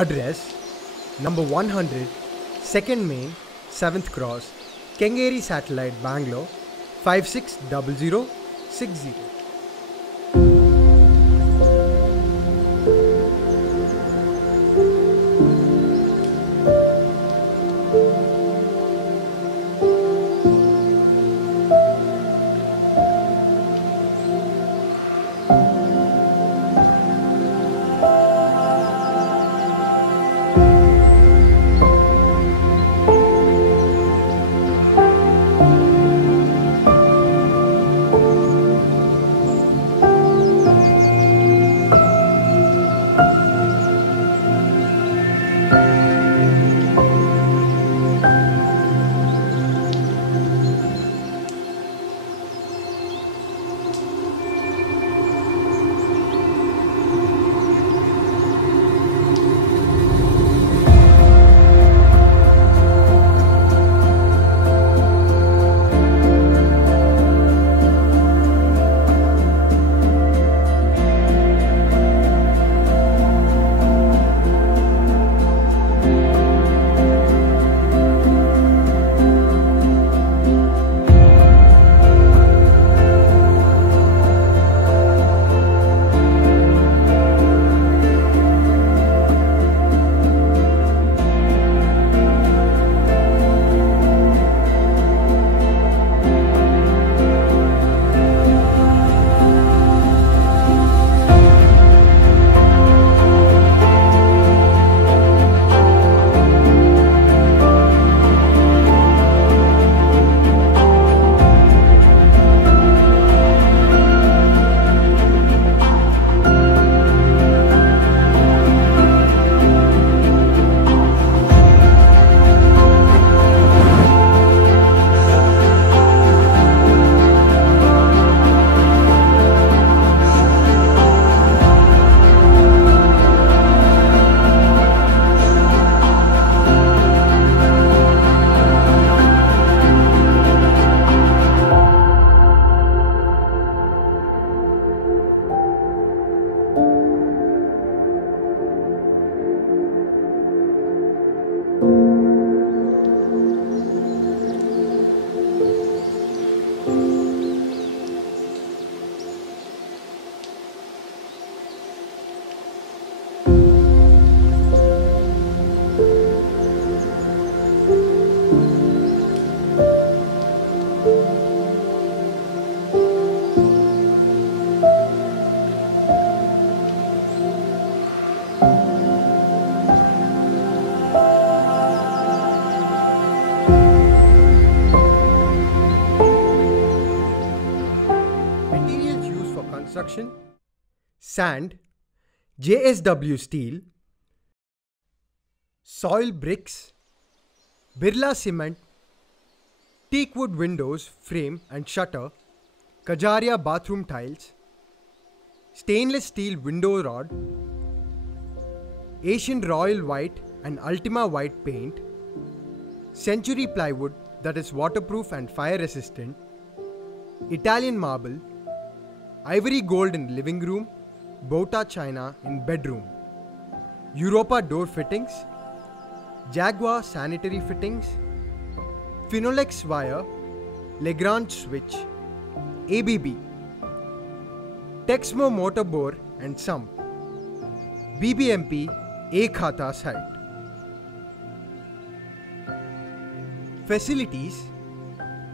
Address: number 100, 2nd Main, 7th Cross, Kengeri Satellite, Bangalore 560060. Construction: sand, JSW steel, soil bricks, Birla cement, teak wood windows, frame and shutter, Kajaria bathroom tiles, stainless steel window rod, Asian Royal White and Ultima White paint, Century plywood that is waterproof and fire resistant, Italian marble, Ivory gold in living room, Bota china in bedroom, Europa door fittings, Jaguar sanitary fittings, Finolex wire, Legrand switch, ABB, Texmo motor bore and sump, BBMP Ek Khata site. Facilities: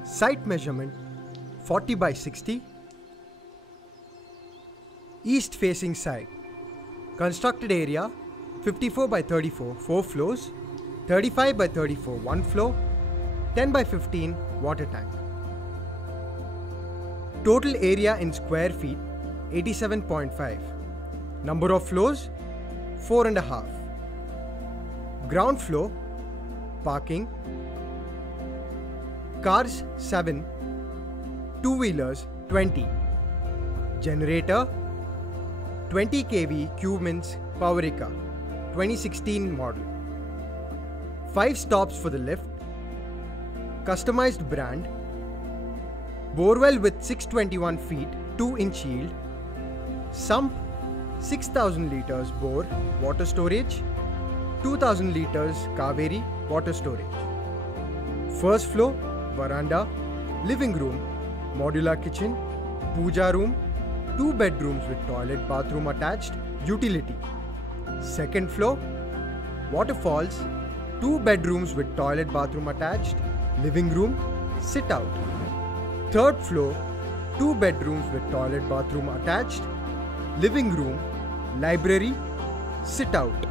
site measurement 40 by 60, east facing side, constructed area 54 by 34 4 floors, 35 by 34 1 floor, 10 by 15 water tank. Total area in square feet 87.5. Number of floors 4.5. Ground floor parking, cars 7, two-wheelers 20, generator 20 kV Cummins Powerica 2016 model, 5 stops for the lift, customized brand, borewell with 621 feet 2-inch yield, sump 6000 liters bore water storage, 2000 liters Kaveri water storage. First floor, veranda, living room, modular kitchen, puja room, 2 bedrooms with toilet bathroom attached, utility. Second floor, waterfalls, 2 bedrooms with toilet bathroom attached, living room, sit out. Third floor, 2 bedrooms with toilet bathroom attached, living room, library, sit out.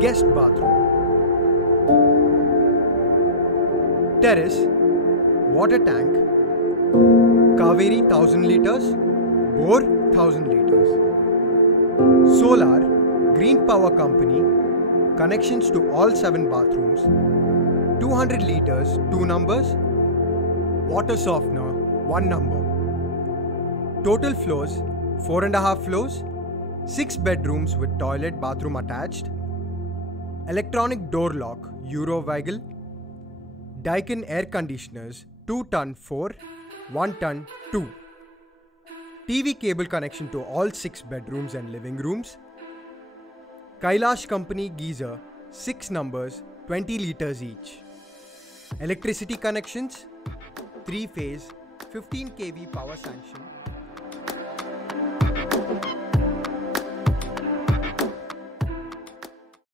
guest bathroom. Terrace, water tank, Kaveri 1000 liters, bore 1000 liters. Solar, Green Power Company, connections to all 7 bathrooms, 200 liters, 2 numbers, water softener, 1 number. Total floors, 4.5 floors, 6 bedrooms with toilet bathroom attached, electronic door lock, Eurovigil, Daikin air conditioners, 2 ton 4, 1 ton 2. TV cable connection to all 6 bedrooms and living rooms. Kailash Company geyser, 6 numbers, 20 liters each. Electricity connections, 3 phase, 15 kV power sanction.